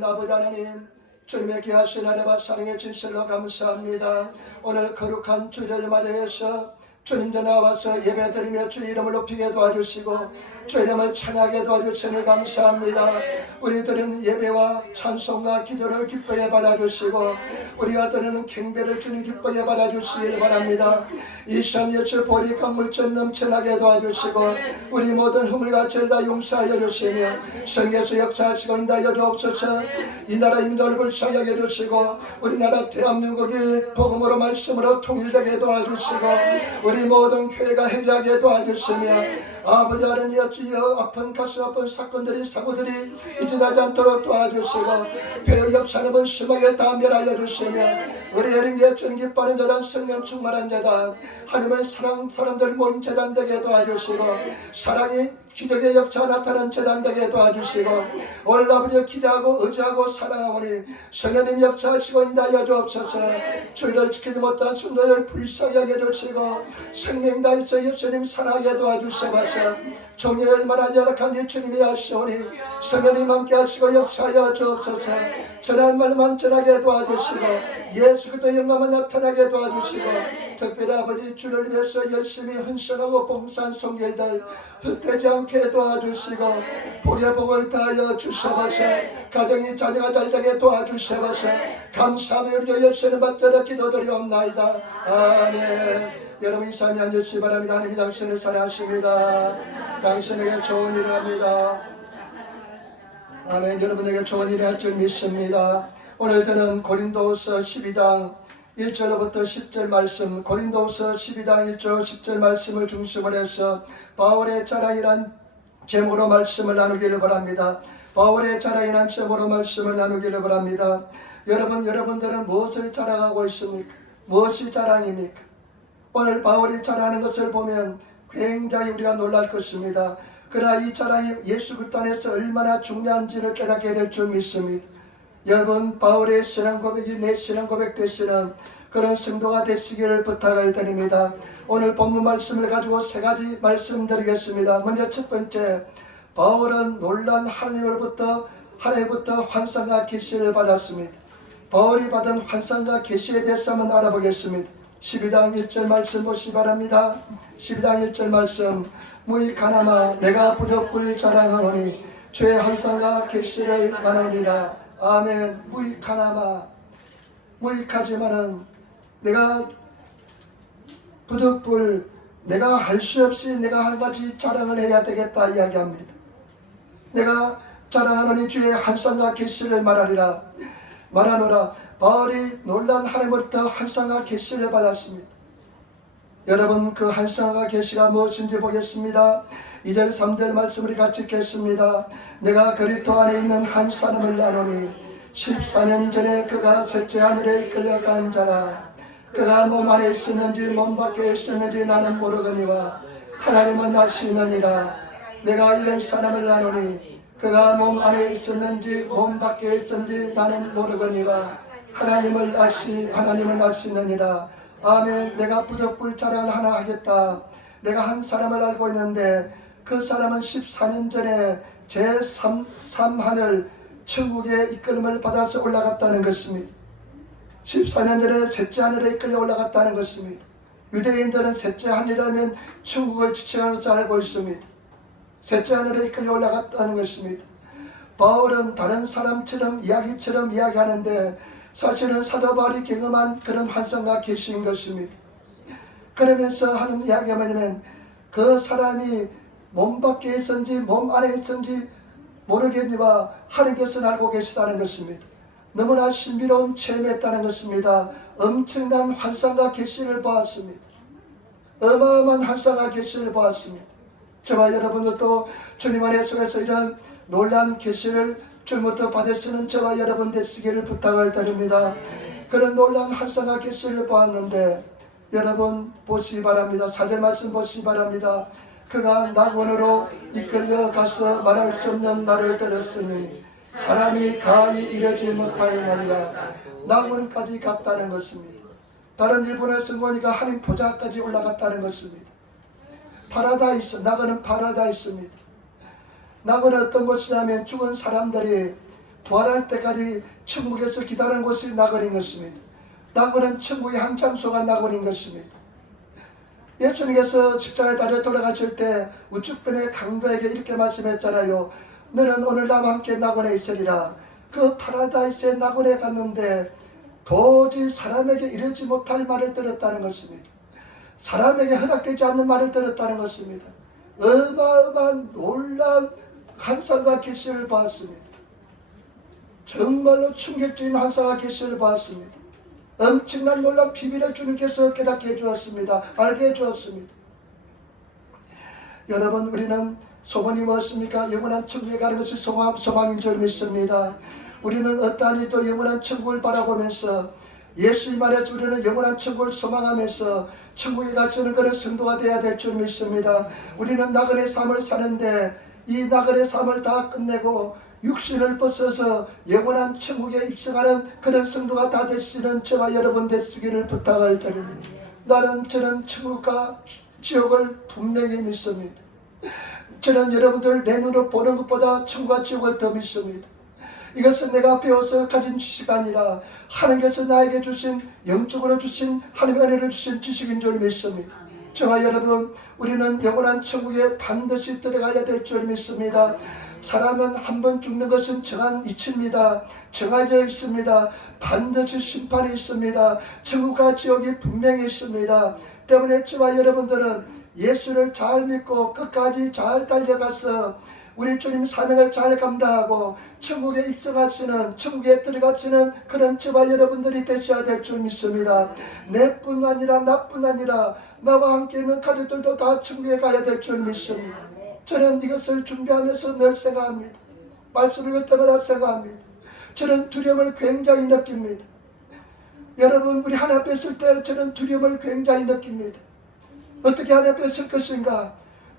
아버지 하나님, 주님의 귀하신 아내와 사랑의 진실로 감사합니다. 오늘 거룩한 주일을 맞이해서 주님 전에 나와서 예배드리며 주 이름을 높이게 도와주시고 주 이름을 찬양하게 도와주시니 감사합니다. 우리들은 예배와 찬송과 기도를 기뻐해 받아주시고 우리가 드리는 경배를 주님 기뻐해 받아주시길 바랍니다. 이 시간 예수 보리가 물전 넘쳐나게 도와주시고 우리 모든 허물과 죄를 다 용서하여 주시며 성경에서 역사하시고 인도하여 주옵소서. 이 나라 인도를 불쌍하게 해주시고 우리나라 대한민국이 복음으로 말씀으로 통일되게 도와주시고 우리 모든 교회가 행하게 도와주시며 아버지 하나님 주여 아픈 가슴 아픈 사건들이 사고들이 이전하지 않도록 도와주시고 배의 역사는 심하게 다 멸하여 주시며 우리 예능의 주님 기뻐하는 재단 성령 충만한 재단 하나님의 사랑 사람들 모인 재단 되게 도와주시고 사랑이 기적의 역사 나타난 재단 되게 도와주시고 오늘 아버지 기대하고 의지하고 사랑하오니 성령님 역사하시고 인도하여 주옵소서. 주의를 지키지 못한 순간을 불쌍하게 해주시고 생명 다해서 예수님 사랑하게 도와주시옵소서. 종이 얼마나 열악한 예수님이 하시오니 성령님 함께 하시고 역사하여 주옵소서. 전한 말만 전하게 도와주시고 예수 그리스도의 영광만 나타나게 도와주시고 특별히 아버지 주를 위해서 열심히 헌신하고 봉사한 성결들 흩어지지 않게 도와주시고 복의 복을 다하여 주시옵소서. 가정이 자녀가 잘되게 도와주시옵소서. 감사하며 우리 예수님 받들어 기도드리옵나이다. 아멘. 여러분 이 삶이 앉으시기 바랍니다. 하나님이 당신을 사랑하십니다. 당신에게 좋은 일을 합니다. 아멘. 여러분에게 좋은 일을 할 줄 믿습니다. 오늘 저는 고린도후서 12장 1절부터 10절 말씀, 고린도후서 12장 1절 10절 말씀을 중심으로 해서 바울의 자랑이란 제목으로 말씀을 나누기를 바랍니다. 바울의 자랑이란 제목으로 말씀을 나누기를 바랍니다. 여러분들은 무엇을 자랑하고 있습니까? 무엇이 자랑입니까? 오늘 바울이 자랑하는 것을 보면 굉장히 우리가 놀랄 것입니다. 그러나 이 자랑이 예수 그리스도 안에서 얼마나 중요한지를 깨닫게 될 줄 믿습니다. 여러분 바울의 신앙 고백이 내 신앙 고백 되시는 그런 성도가 되시기를 부탁을 드립니다. 오늘 본문 말씀을 가지고 세 가지 말씀드리겠습니다. 먼저 첫 번째, 바울은 놀란 하나님으로부터 환상과 계시를 받았습니다. 바울이 받은 환상과 계시에 대해서 한번 알아보겠습니다. 12장 1절 말씀 보시기 바랍니다. 12장 1절 말씀, 무익하나마 내가 부득불 자랑하노니 주의 환상과 계시를 말하리라. 아멘. 무익하지만은 내가 부득불 내가 할 수 없이 내가 한 가지 자랑을 해야 되겠다 이야기합니다. 내가 자랑하노니 주의 환상과 계시를 말하노라. 바울이 놀란 하나님으로부터 환상과 계시를 받았습니다. 여러분 그 환상과 계시가 무엇인지 보겠습니다. 2절 3절 말씀을 같이 읽겠습니다. 내가 그리스도 안에 있는 한 사람을 아노니 14년 전에 그가 셋째 하늘에 끌려간 자라. 그가 몸 안에 있었는지 몸 밖에 있었는지 나는 모르거니와 하나님은 아시느니라. 내가 이런 사람을 아노니 그가 몸 안에 있었는지 몸 밖에 있었는지 나는 모르거니와 하나님은 아시느니라. 아멘. 내가 부득불 자랑을 하나 하겠다. 내가 한 사람을 알고 있는데 그 사람은 14년 전에 제3하늘 천국의 이끌림을 받아서 올라갔다는 것입니다. 14년 전에 셋째 하늘에 이끌려 올라갔다는 것입니다. 유대인들은 셋째 하늘이라면 천국을 지칭하는 것을 알고 있습니다. 셋째 하늘에 이끌려 올라갔다는 것입니다. 바울은 다른 사람처럼 이야기하는데 사실은 사도 바울이 경험한 그런 환상과 계시인 것입니다. 그러면서 하는 이야기가 뭐냐면 그 사람이 몸 밖에 있었는지 몸 안에 있었는지 모르겠니와 하나님께서는 알고 계시다는 것입니다. 너무나 신비로운 체험했다는 것입니다. 엄청난 환상과 계시를 보았습니다. 어마어마한 환상과 계시를 보았습니다. 저와 여러분들도 주님 안에 속에서 이런 놀라운 계시를 주님부터 받으시는 저와 여러분 되시기를 부탁을 드립니다. 그런 놀라운 환상과 계시를 보았는데 여러분 보시기 바랍니다. 4절 말씀 보시기 바랍니다. 그가 낙원으로 이끌려 가서 말할 수 없는 말을 들었으니 사람이 가히 이르지 못할 말이라. 낙원까지 갔다는 것입니다. 다른 일본의 성공이가 하나님 보좌까지 올라갔다는 것입니다. 낙원은 파라다이스입니다. 낙원은 어떤 곳이냐면 죽은 사람들이 부활할 때까지 천국에서 기다리는 곳이 낙원인 것입니다. 낙원은 천국의 한 장소가 낙원인 것입니다. 예수님께서 십자가에 달려 돌아가실 때 우측편의 강도에게 이렇게 말씀했잖아요. 너는 오늘 나와 함께 낙원에 있으리라. 그 파라다이스의 낙원에 갔는데 도저히 사람에게 이르지 못할 말을 들었다는 것입니다. 사람에게 허락되지 않는 말을 들었다는 것입니다. 어마어마한 놀라운 환상과 계시를 보았습니다. 정말로 충격적인 환상과 계시를 보았습니다. 엄청난 놀라운 비밀을 주님께서 깨닫게 해주었습니다. 알게 해주었습니다. 여러분, 우리는 소원이 무엇입니까? 영원한 천국에 가는 것이 소망인 줄 믿습니다. 우리는 어떠한 일도 영원한 천국을 바라보면서 예수님 안에서 우리는 영원한 천국을 소망하면서 천국에 갇히는 그런 성도가 되어야 될 줄 믿습니다. 우리는 나그네 삶을 사는데 이 나그네 삶을 다 끝내고 육신을 벗어서 영원한 천국에 입성하는 그런 성도가 다 되시는 저와 여러분 되시기를 부탁을 드립니다. 저는 천국과 지옥을 분명히 믿습니다. 저는 여러분들 내 눈으로 보는 것보다 천국과 지옥을 더 믿습니다. 이것은 내가 배워서 가진 지식이 아니라 하나님께서 나에게 주신, 영적으로 주신 하나님의 은혜를 주신 지식인 줄 믿습니다. 저와 여러분, 우리는 영원한 천국에 반드시 들어가야 될 줄 믿습니다. 사람은 한 번 죽는 것은 정한 이치입니다. 정해져 있습니다. 반드시 심판이 있습니다. 천국과 지옥이 분명히 있습니다. 때문에 저와 여러분들은 예수를 잘 믿고 끝까지 잘 달려가서 우리 주님 사명을 잘 감당하고 천국에 입성하시는, 천국에 들어가시는 그런 저와 여러분들이 되셔야 될 줄 믿습니다. 내뿐 아니라 나뿐 아니라 나와 함께 있는 가족들도 다 천국에 가야 될 줄 믿습니다. 저는 이것을 준비하면서 늘 생각합니다. 말씀을 읽을 때마다 생각합니다. 저는 두려움을 굉장히 느낍니다. 여러분, 우리 하나님 앞에 설 때 저는 두려움을 굉장히 느낍니다. 어떻게 하나님 앞에 설 것인가?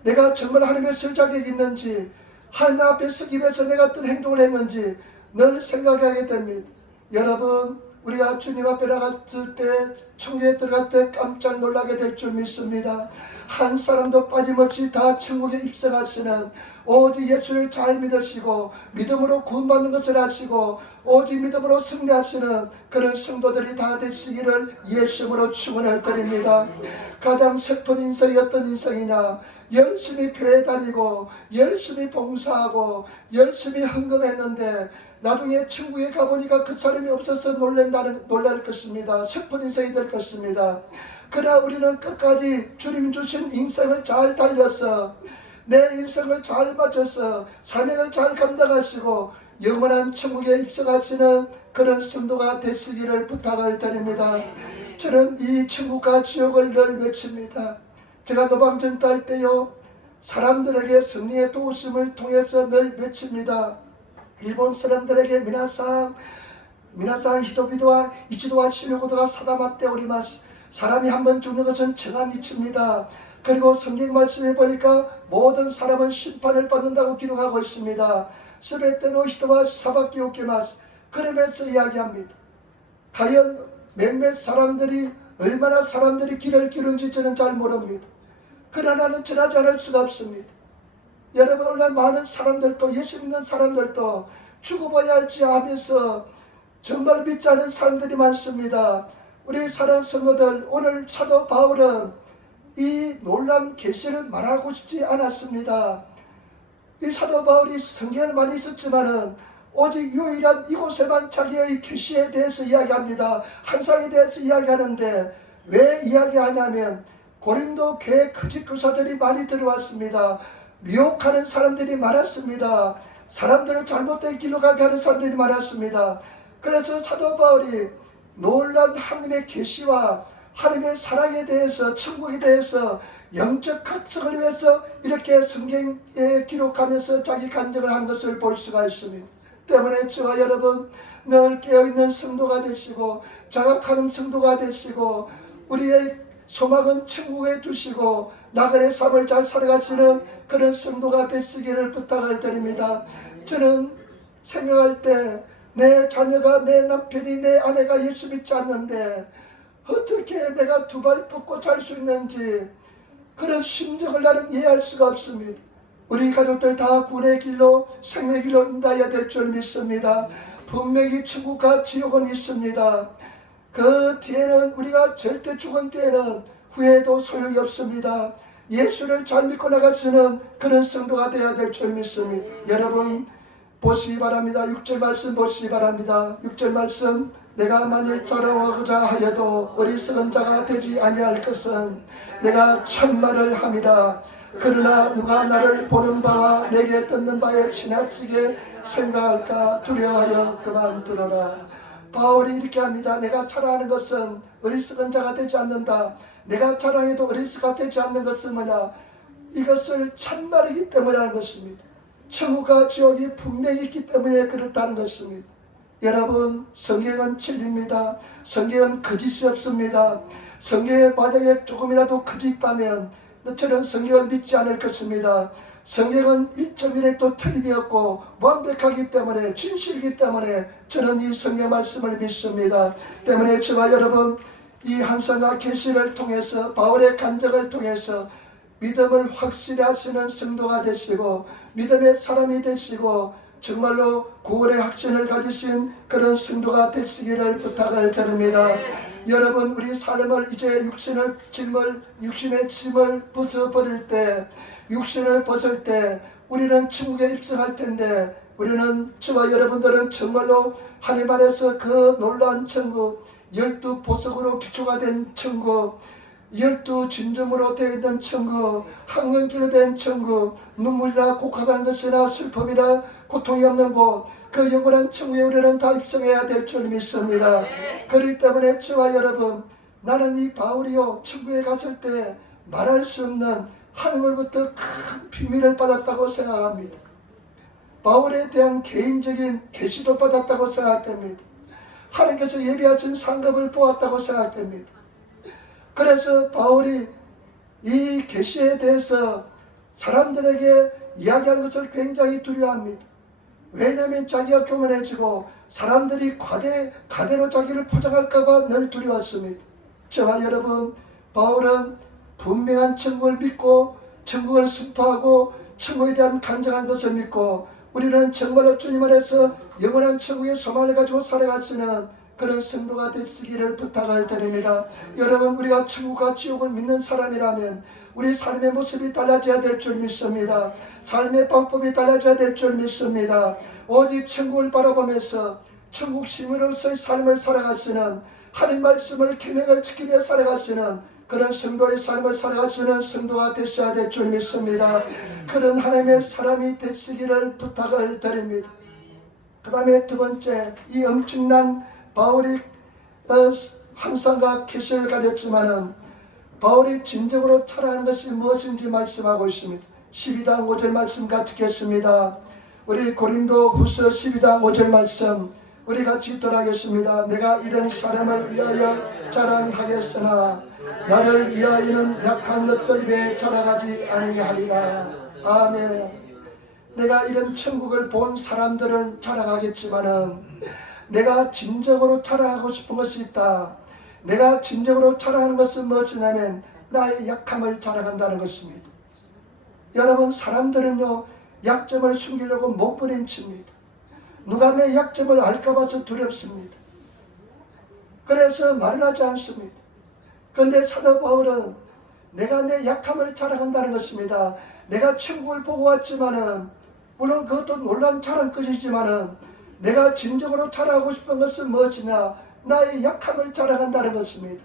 내가 정말 하나님 앞에 설 자격이 있는지, 하나님 앞에 서기 위해서 내가 어떤 행동을 했는지 늘 생각하게 됩니다. 여러분, 우리가 주님 앞에 나갔을 때, 천국에 들어갈 때 깜짝 놀라게 될 줄 믿습니다. 한 사람도 빠짐없이 다 천국에 입성하시는, 오직 예수를 잘 믿으시고 믿음으로 구원받는 것을 아시고 오직 믿음으로 승리하시는 그런 성도들이 다 되시기를 예수님으로 축원을 드립니다. 가장 슬픈 인생이 어떤 인생이냐? 열심히 교회 다니고 열심히 봉사하고 열심히 헌금했는데 나중에 천국에 가보니까 그 사람이 없어서 놀랄 것입니다. 슬픈 인생이 될 것입니다. 그러나 우리는 끝까지 주님 주신 인생을 잘 달려서 내 인생을 잘 맞춰서 사명을 잘 감당하시고 영원한 천국에 입성하시는 그런 성도가 되시기를 부탁을 드립니다. 저는 이 천국과 지옥을 늘 외칩니다. 제가 노방전도 할 때요, 사람들에게 승리의 도우심을 통해서 늘 외칩니다. 일본 사람들에게 미나상 히토비도와 이치도와 시노고도가 사다마떼 오리마스, 사람이 한번 죽는 것은 정한 이치입니다. 그리고 성경 말씀해 보니까 모든 사람은 심판을 받는다고 기록하고 있습니다. 스베테노 히토와 사바키 오케마스, 그러면서 이야기합니다. 과연 몇몇 사람들이 얼마나 사람들이 길을 기른지 저는 잘 모릅니다. 그러나 나는 전하지 않을 수가 없습니다. 여러분, 오늘 많은 사람들도, 예수 믿는 사람들도 죽어봐야 할지 하면서 정말 믿지 않은 사람들이 많습니다. 우리 사랑하는 성도들, 오늘 사도 바울은 이 놀라운 계시를 말하고 싶지 않았습니다. 이 사도 바울이 성경을 많이 썼지만은 오직 유일한 이곳에만 자기의 계시에 대해서 이야기합니다. 환상에 대해서 이야기하는데 왜 이야기하냐면 고린도 교회 거짓 교사들이 많이 들어왔습니다. 미혹하는 사람들이 많았습니다. 사람들을 잘못된 길로 가게 하는 사람들이 많았습니다. 그래서 사도 바울이 놀라운 하나님의 계시와 하나님의 사랑에 대해서, 천국에 대해서 영적 각성을 위해서 이렇게 성경에 기록하면서 자기 간증을 한 것을 볼 수가 있습니다. 때문에 저와 여러분 늘 깨어있는 성도가 되시고 자각하는 성도가 되시고 우리의 소망은 천국에 두시고 나그네 삶을 잘 살아가시는 그런 성도가 되시기를 부탁을 드립니다. 저는 생각할 때 내 자녀가, 내 남편이, 내 아내가 예수 믿지 않는데 어떻게 내가 두 발 뻗고 잘 수 있는지 그런 심정을 나는 이해할 수가 없습니다. 우리 가족들 다 구원의 길로 생명의 길로 인도해야 될 줄 믿습니다. 분명히 천국과 지옥은 있습니다. 그 뒤에는 우리가 절대 죽은 뒤에는 후회도 소용이 없습니다. 예수를 잘 믿고 나가시는 그런 성도가 되어야 될 줄 믿습니다. 여러분 보시기 바랍니다. 6절 말씀 보시기 바랍니다. 6절 말씀, 내가 만일 자랑하고자 하여도 어리석은 자가 되지 아니할 것은 내가 참말을 합니다. 그러나 누가 나를 보는 바와 내게 듣는 바에 지나치게 생각할까 두려워하여 그만두노라. 바울이 이렇게 합니다. 내가 자랑하는 것은 어리석은 자가 되지 않는다. 내가 자랑해도 어리석가 되지 않는 것은 뭐냐? 이것을 참말이기 때문이라는 것입니다. 천국과 지옥이 분명히 있기 때문에 그렇다는 것입니다. 여러분, 성경은 진리입니다. 성경은 거짓이 없습니다. 성경에 만약에 조금이라도 거짓이 있다면 너처럼 성경을 믿지 않을 것입니다. 성경은 1.1획도 틀림이 없고 완벽하기 때문에, 진실이기 때문에 저는 이 성경 말씀을 믿습니다. 때문에 저와 여러분, 이 한상과 계시를 통해서, 바울의 간증을 통해서 믿음을 확실히 하시는 성도가 되시고 믿음의 사람이 되시고 정말로 구원의 확신을 가지신 그런 성도가 되시기를 부탁을 드립니다. 여러분, 우리 삶을 이제 육신의 짐을 벗어버릴 때, 육신을 벗을 때 우리는 천국에 입성할 텐데, 우리는, 저와 여러분들은 정말로 하나님 안에서 그 놀라운 천국, 12보석으로 기초가 된 천국, 12진정으로 되어 있는 천국, 항문길로 된 천국, 눈물이나 곡하는 것이나 슬픔이나 고통이 없는 곳, 그 영원한 천국에 우리는 다 입성해야 될 줄 믿습니다. 그렇기 때문에 저와 여러분, 나는 이 바울이요, 천국에 갔을 때 말할 수 없는 하늘로부터 큰 비밀을 받았다고 생각합니다. 바울에 대한 개인적인 계시도 받았다고 생각됩니다. 하나님께서 예비하신 상급을 보았다고 생각됩니다. 그래서 바울이 이 계시에 대해서 사람들에게 이야기하는 것을 굉장히 두려워합니다. 왜냐하면 자기가 교만해지고 사람들이 가대로 자기를 포장할까봐 늘 두려웠습니다. 저와 여러분, 바울은 분명한 천국을 믿고 천국을 선포하고 천국에 대한 간절한 것을 믿고 우리는 정말로 주님 안에서 영원한 천국의 소망을 가지고 살아가시는 그런 성도가 되시기를 부탁을 드립니다. 여러분, 우리가 천국과 지옥을 믿는 사람이라면 우리 삶의 모습이 달라져야 될 줄 믿습니다. 삶의 방법이 달라져야 될 줄 믿습니다. 오직 천국을 바라보면서 천국 시민으로서의 삶을 살아가시는, 하나님 말씀을 계명을 지키며 살아가시는 그런 성도의 삶을 살아가시는 성도가 되셔야 될 줄 믿습니다. 그런 하나님의 사람이 되시기를 부탁을 드립니다. 그 다음에 두 번째, 이 엄청난 바울이 항상과 계시를 가졌지만은 바울이 진정으로 자랑하는 것이 무엇인지 말씀하고 있습니다. 12장 5절 말씀 같이 읽겠습니다. 우리 고린도 후서 12장 5절 말씀 우리 같이 읽도록하겠습니다. 내가 이런 사람을 위하여 자랑하겠으나 나를 위하여는 약한 것들 위에 자랑하지 아니하리라. 아멘. 내가 이런 천국을 본 사람들은 자랑하겠지만은 내가 진정으로 자랑하고 싶은 것이 있다. 내가 진정으로 자랑하는 것은 무엇이냐면 나의 약함을 자랑한다는 것입니다. 여러분, 사람들은요, 약점을 숨기려고 몸부림칩니다. 누가 내 약점을 알까 봐서 두렵습니다. 그래서 말을 하지 않습니다. 그런데 사도 바울은 내가 내 약함을 자랑한다는 것입니다. 내가 천국을 보고 왔지만은, 물론 그것도 놀라운 자랑거리지만은 내가 진정으로 자랑하고 싶은 것은 무엇이냐? 나의 약함을 자랑한다는 것입니다.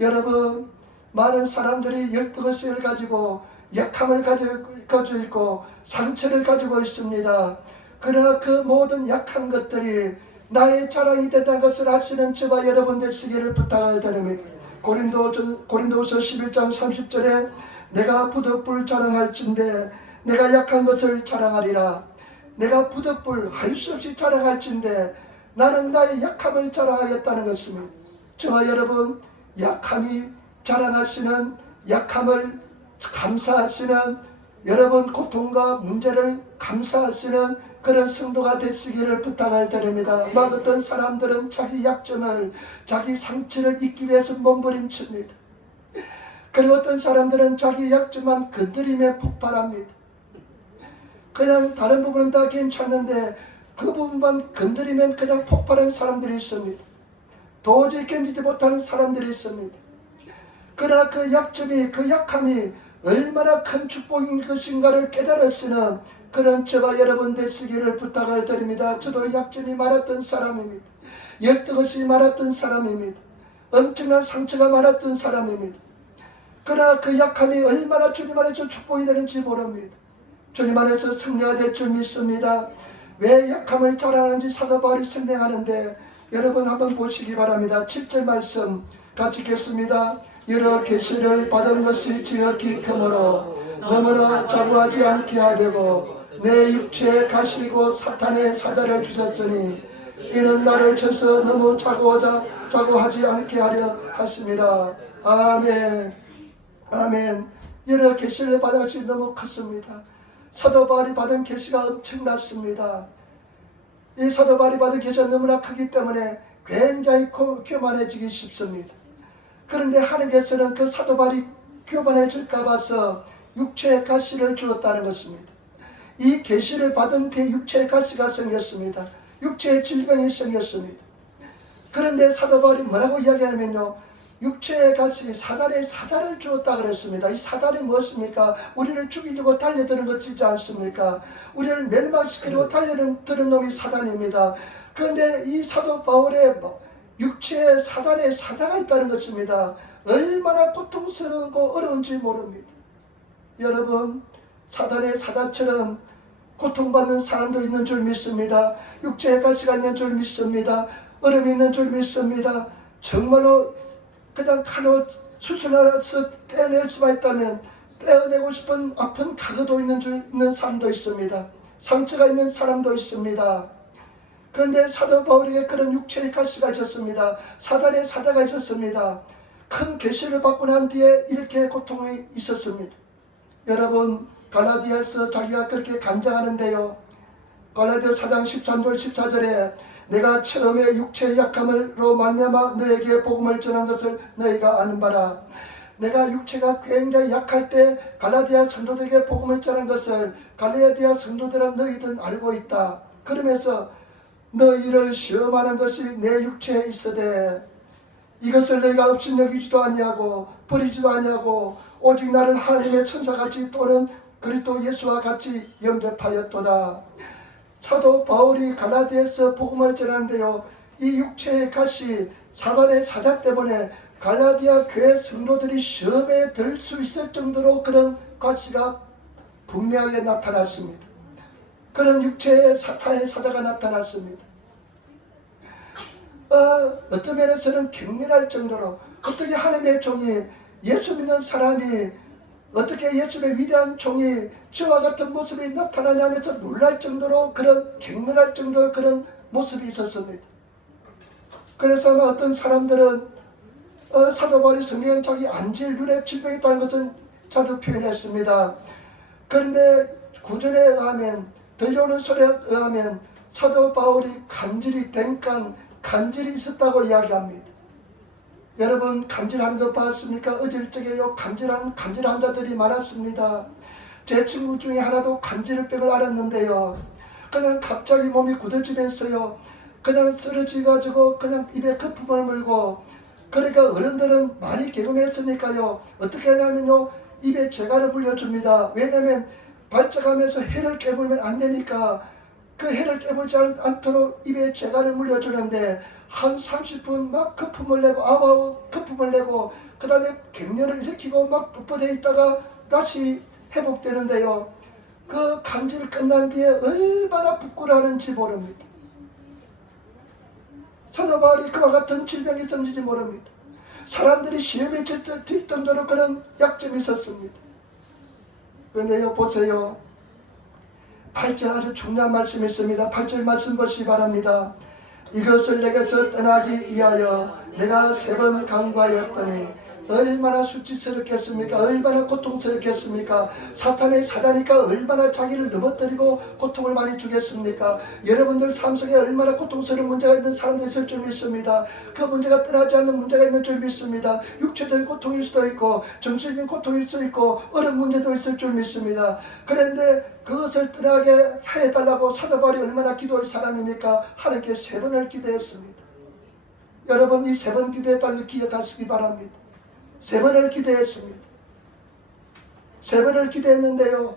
여러분, 많은 사람들이 열등의식을 가지고 약함을 가지고 있고 상처를 가지고 있습니다. 그러나 그 모든 약한 것들이 나의 자랑이 된다는 것을 아시는 저와 여러분 되시기를 부탁을 드립니다. 고린도후서 11장 30절에 내가 부득불 자랑할진대 내가 약한 것을 자랑하리라. 내가 부득불 할 수 없이 자랑할진대 나는 나의 약함을 자랑하겠다는 것입니다. 저와 여러분, 약함이 자랑하시는, 약함을 감사하시는, 여러분 고통과 문제를 감사하시는 그런 성도가 되시기를 부탁을 드립니다. 어떤 사람들은 자기 약점을, 자기 상처를 잊기 위해서 몸부림칩니다. 그리고 어떤 사람들은 자기 약점만 건드리며 폭발합니다. 그냥 다른 부분은 다 괜찮는데 그 부분만 건드리면 그냥 폭발하는 사람들이 있습니다. 도저히 견디지 못하는 사람들이 있습니다. 그러나 그 약점이, 그 약함이 얼마나 큰 축복인 것인가를 깨달으시는 그런 저와 여러분 되시기를 부탁을 드립니다. 저도 약점이 많았던 사람입니다. 열등것이 많았던 사람입니다. 엄청난 상처가 많았던 사람입니다. 그러나 그 약함이 얼마나 주님 안에서 축복이 되는지 모릅니다. 주님 안에서 승리가 될 줄 믿습니다. 왜 약함을 자랑하는지 사도 바울이 설명하는데 여러분 한번 보시기 바랍니다. 7절 말씀 같이 읽겠습니다. 여러 계시를 받은 것이 지극히 크므로 너무나 자부하지 않게 하려고 내 육체에 가시고 사탄의 사자를 주셨으니 이는 나를 쳐서 너무 자고하지 않게 하려 하심이라. 아멘. 아멘. 여러 계시를 받은 것이 너무 컸습니다. 사도 바울이 받은 계시가 엄청났습니다. 이 사도 바울이 받은 계시가 너무나 크기 때문에 굉장히 교만해지기 쉽습니다. 그런데 하나님께서는 그 사도 바울이 교만해질까 봐서 육체의 가시를 주었다는 것입니다. 이 계시를 받은 뒤에 육체의 가시가 생겼습니다. 육체의 질병이 생겼습니다. 그런데 사도 바울이 뭐라고 이야기하냐면요, 육체의 가시, 사단의 사자를 주었다 그랬습니다. 이 사단이 무엇입니까? 우리를 죽이려고 달려드는 것이지 않습니까? 우리를 멸망시키려고 달려드는 놈이 사단입니다. 그런데 이 사도 바울의 육체에 사단의 사자가 있다는 것입니다. 얼마나 고통스러운고 어려운지 모릅니다. 여러분, 사단의 사자처럼 고통받는 사람도 있는 줄 믿습니다. 육체의 가시가 있는 줄 믿습니다. 어려움이 있는 줄 믿습니다. 정말로 그냥 칼로 수술해서 떼어낼 수만 있다면 떼어내고 싶은 아픈 각오도 있는 사람도 있습니다. 상처가 있는 사람도 있습니다. 그런데 사도 바울에게 그런 육체의 가시가 있었습니다. 사단의 사자가 있었습니다. 큰 계시를 받고 난 뒤에 이렇게 고통이 있었습니다. 여러분, 갈라디아서 자기가 그렇게 간증하는데요, 갈라디아 4장 13절 14절에 내가 처음에 육체의 약함으로 말미암아 너에게 복음을 전한 것을 너희가 아는 바라. 내가 육체가 굉장히 약할 때 갈라디아 성도들에게 복음을 전한 것을 갈라디아 성도들은 너희들은 알고 있다. 그러면서 너희를 시험하는 것이 내 육체에 있으되 이것을 너희가 업신여기지도 아니하고 버리지도 아니하고 오직 나를 하나님의 천사같이 또는 그리스도 예수와 같이 영접하였도다. 사도 바울이 갈라디아에서 복음을 전하는데요, 이 육체의 가시, 사단의 사자 때문에 갈라디아 교회 성도들이 시험에 들 수 있을 정도로 그런 가시가 분명하게 나타났습니다. 그런 육체의 사탄의 사자가 나타났습니다. 어떤 면에서는 경멸할 정도로, 어떻게 하나님의 종이, 예수 믿는 사람이 어떻게 예수의 위대한 종이 저와 같은 모습이 나타나냐면서 놀랄 정도로, 그런 경멸할 정도로 그런 모습이 있었습니다. 그래서 어떤 사람들은 사도 바울이 성경에 자기 안질, 눈에 질병이 있다는 것은 자주 표현했습니다. 그런데 구절에 의하면, 들려오는 소리에 의하면 사도 바울이 간질이 댕깐, 간질이 있었다고 이야기합니다. 여러분, 간질하는 거 봤습니까? 어릴 적에요, 간질하는 환자들이 많았습니다. 제 친구 중에 하나도 간질병을 앓았는데요, 그냥 갑자기 몸이 굳어지면서요, 그냥 쓰러지가지고 그냥 입에 거품을 물고, 그러니까 어른들은 많이 경험했으니까요, 어떻게 하냐면요, 입에 재갈을 물려줍니다. 왜냐면 발작하면서 혀를 깨물면 안 되니까 그 혀를 깨물지 않도록 입에 재갈을 물려주는데, 한 30분 막 거품을 내고 아우 거품을 내고 그 다음에 갱년을 일으키고 막 붓부대 있다가 다시 회복되는데요, 그 간질 끝난 뒤에 얼마나 부끄러워하는지 모릅니다. 사도 바울이 그와 같은 질병이 있었는지 모릅니다. 사람들이 시험에 들 정도로 그런 약점이 있었습니다. 그런데요, 보세요, 8절 아주 중요한 말씀이 있습니다. 8절 말씀 보시기 바랍니다. 이것을 내게서 떠나기 위하여 내가 3번 간구하였더니 얼마나 수치스럽겠습니까? 얼마나 고통스럽겠습니까? 사탄의 사자니까 얼마나 자기를 넘어뜨리고 고통을 많이 주겠습니까? 여러분들 삶 속에 얼마나 고통스러운 문제가 있는 사람도 있을 줄 믿습니다. 그 문제가 떠나지 않는 문제가 있는 줄 믿습니다. 육체적인 고통일 수도 있고 정신적인 고통일 수도 있고 어려운 문제도 있을 줄 믿습니다. 그런데 그것을 떠나게 해달라고 사도 바울이 얼마나 기도할 사람입니까? 하나님께 3번을 기도했습니다. 여러분 이 3번 기도했다는 걸 기억하시기 바랍니다. 3번을 기도했습니다. 3번을 기도했는데요.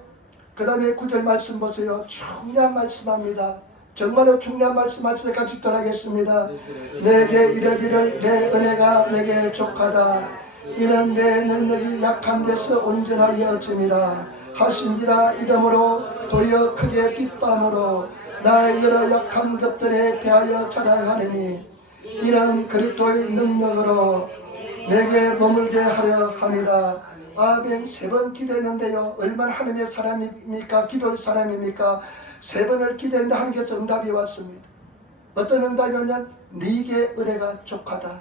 그 다음에 9절 말씀 보세요. 중요한 말씀합니다. 정말로 중요한 말씀 할 때까지 돌아가겠습니다. 내게 이르기를 내 은혜가 내게 족하다. 이는 내 능력이 약한 데서 온전하여 짐이라 하신지라. 이러므로 도리어 크게 기뻐함으로 나의 여러 약한 것들에 대하여 자랑하느니 이는 그리스도의 능력으로 내게 머물게 하려 합니다. 아멘. 3번 기도했는데요. 얼마나 하나님의 사람입니까? 기도의 사람입니까? 3번을 기도했는데 하나님께서 응답이 왔습니다. 어떤 응답이냐면 네게 은혜가 족하다.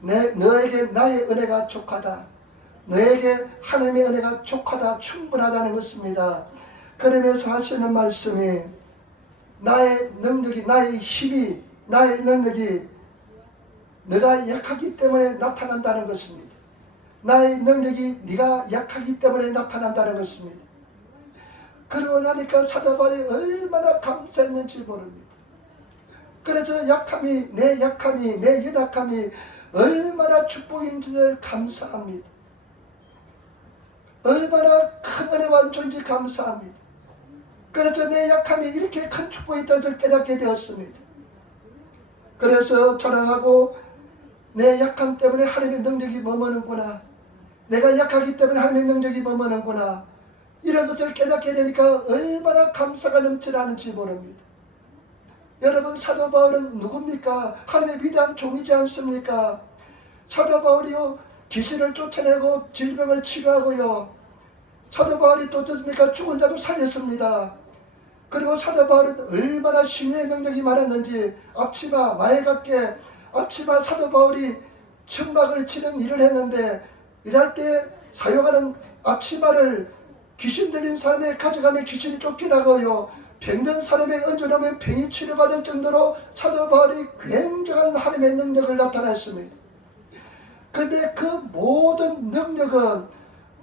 너에게 나의 은혜가 족하다. 너에게 하나님의 은혜가 족하다. 충분하다는 것입니다. 그러면서 하시는 말씀이 나의 능력이 나의 힘이 나의 능력이 내가 약하기 때문에 나타난다는 것입니다. 나의 능력이 네가 약하기 때문에 나타난다는 것입니다. 그러고 나니까 사도 바울이 얼마나 감사했는지 모릅니다. 그래서 내 약함이 내 연약함이 얼마나 축복인지를 감사합니다. 얼마나 큰 은혜와 존재 감사합니다. 그래서 내 약함이 이렇게 큰 축복이 있다는 것을 깨닫게 되었습니다. 그래서 자랑하고 내 약함 때문에 하나님의 능력이 머무는구나. 내가 약하기 때문에 하나님의 능력이 머무는구나. 이런 것을 깨닫게 되니까 얼마나 감사가 넘쳐나는지 모릅니다. 여러분 사도 바울은 누굽니까? 하나님의 위대한 종이지 않습니까? 사도 바울이요 귀신을 쫓아내고 질병을 치료하고요. 사도 바울이 또 어떻습니까? 죽은 자도 살렸습니다. 그리고 사도 바울은 얼마나 신유의 능력이 많았는지 앞치마 마에갑게 앞치마 사도 바울이 천막을 치는 일을 했는데 일할 때 사용하는 앞치마를 귀신 들린 사람에 가져가면 귀신이 쫓겨나고요. 병든 사람에게 얹어놓으면 병이 치료받을 정도로 사도 바울이 굉장한 하나님의 능력을 나타냈습니다. 그런데 그 모든 능력은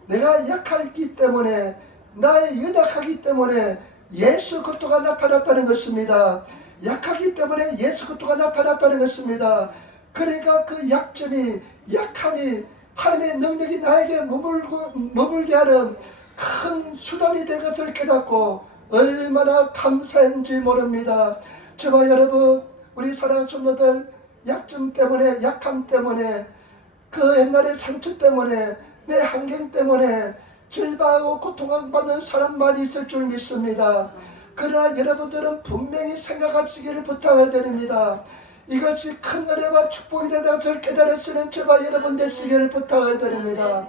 내가 약하기 때문에 나의 연약하기 때문에 예수 그리스도가 나타났다는 것입니다. 약하기 때문에 예수 그리스도가 나타났다는 것입니다. 그러니까 그 약점이 약함이 하나님의 능력이 나에게 머물게 하는 큰 수단이 된 것을 깨닫고 얼마나 감사한지 모릅니다. 저와 여러분 우리 사랑하는 성도들 약점 때문에 약함 때문에 그 옛날의 상처 때문에 내 환경 때문에 질방하고 고통받는 사람 많이 있을 줄 믿습니다. 그러나 여러분들은 분명히 생각하시기를 부탁을 드립니다. 이것이 큰 은혜와 축복이 된다는 것을 깨달으시는 저와 여러분 되시기를 부탁을 드립니다.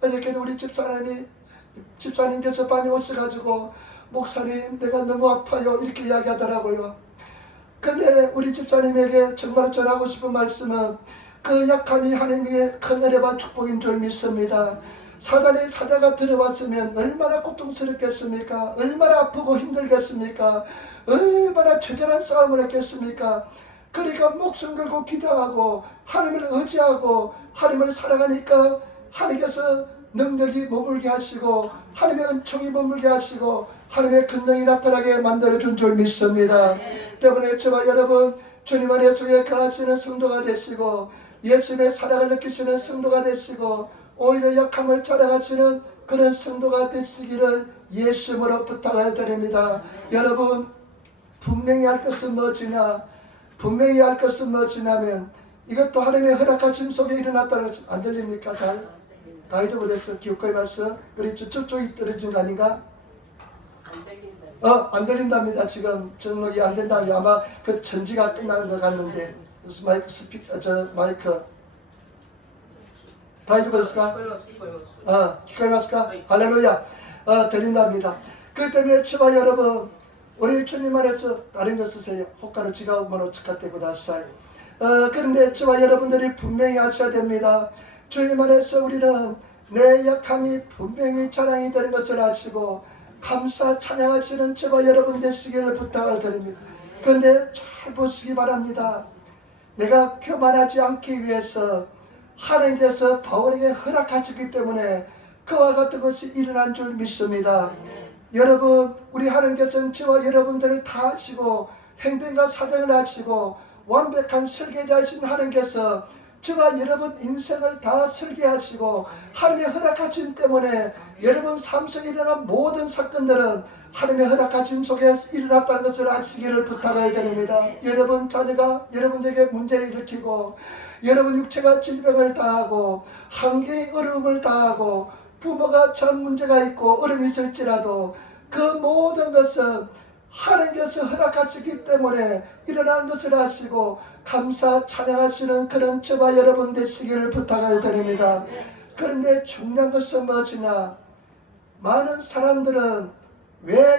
어저께도 우리 집사님께서 밤에 오셔가지고 목사님 내가 너무 아파요 이렇게 이야기하더라고요. 근데 우리 집사님에게 정말 전하고 싶은 말씀은 그 약함이 하나님의 큰 은혜와 축복인 줄 믿습니다. 사단의 사자가 들어왔으면 얼마나 고통스럽겠습니까? 얼마나 아프고 힘들겠습니까? 얼마나 처절한 싸움을 했겠습니까? 그러니까 목숨 걸고 기도하고 하나님을 의지하고 하나님을 사랑하니까 하나님께서 능력이 머물게 하시고 하나님의 은총이 머물게 하시고 하나님의 근능이 나타나게 만들어준 줄 믿습니다. 때문에 저와 여러분 주님 안에 속에 거하시는 성도가 되시고 예수님의 사랑을 느끼시는 성도가 되시고 오히려 약함을 자랑하시는 그런 성도가 되시기를 예수님으로 부탁을 드립니다. 여러분 분명히 할 것은 무엇이냐? 분명히 할 것은 무엇이냐면 이것도 하나님의 허락하심 속에 일어났다는 것은 안 들립니까? 잘? 다 잊어버렸어. 기억하게 봤어? 우리 저쪽이 떨어진 거 아닌가? 안 들린답니다. 지금 정록이 안 된다. 아마 그 전지가 끝나는 것 같는데 마이크 다 잊어버렸을까? 기가마스까? 할렐루야. 들린답니다. 그 때문에 저와 여러분 우리 주님 안에서 다른 거 쓰세요. 호가를 지가우모노 치카테고 다사이. 그런데 저와 여러분들이 분명히 하셔야 됩니다. 주님 안에서 우리는 내 약함이 분명히 자랑이 되는 것을 아시고 감사 찬양하시는 저와 여러분 되시기를 부탁을 드립니다. 그런데 잘 보시기 바랍니다. 내가 교만하지 않기 위해서 하나님께서 바울에게 허락하셨기 때문에 그와 같은 것이 일어난 줄 믿습니다. 여러분, 우리 하나님께서는 저와 여러분들을 다 아시고 행편과 사정을 아시고 완벽한 설계자이신 하나님께서 저와 여러분 인생을 다 설계하시고 하나님의 허락하심 때문에 여러분 삶 속에 일어난 모든 사건들은 하나님의 허락하심 속에서 일어났다는 것을 아시기를 부탁을 드립니다. 여러분 자녀가 여러분에게 문제를 일으키고 여러분 육체가 질병을 당하고 환경의 어려움을 당하고 부모가 참 문제가 있고 어려움이 있을지라도 그 모든 것은 하나님께서 허락하시기 때문에 일어난 것을 아시고 감사 찬양하시는 그런 저와 여러분 되시기를 부탁을 드립니다. 그런데 중요한 것은 무엇이냐? 많은 사람들은 왜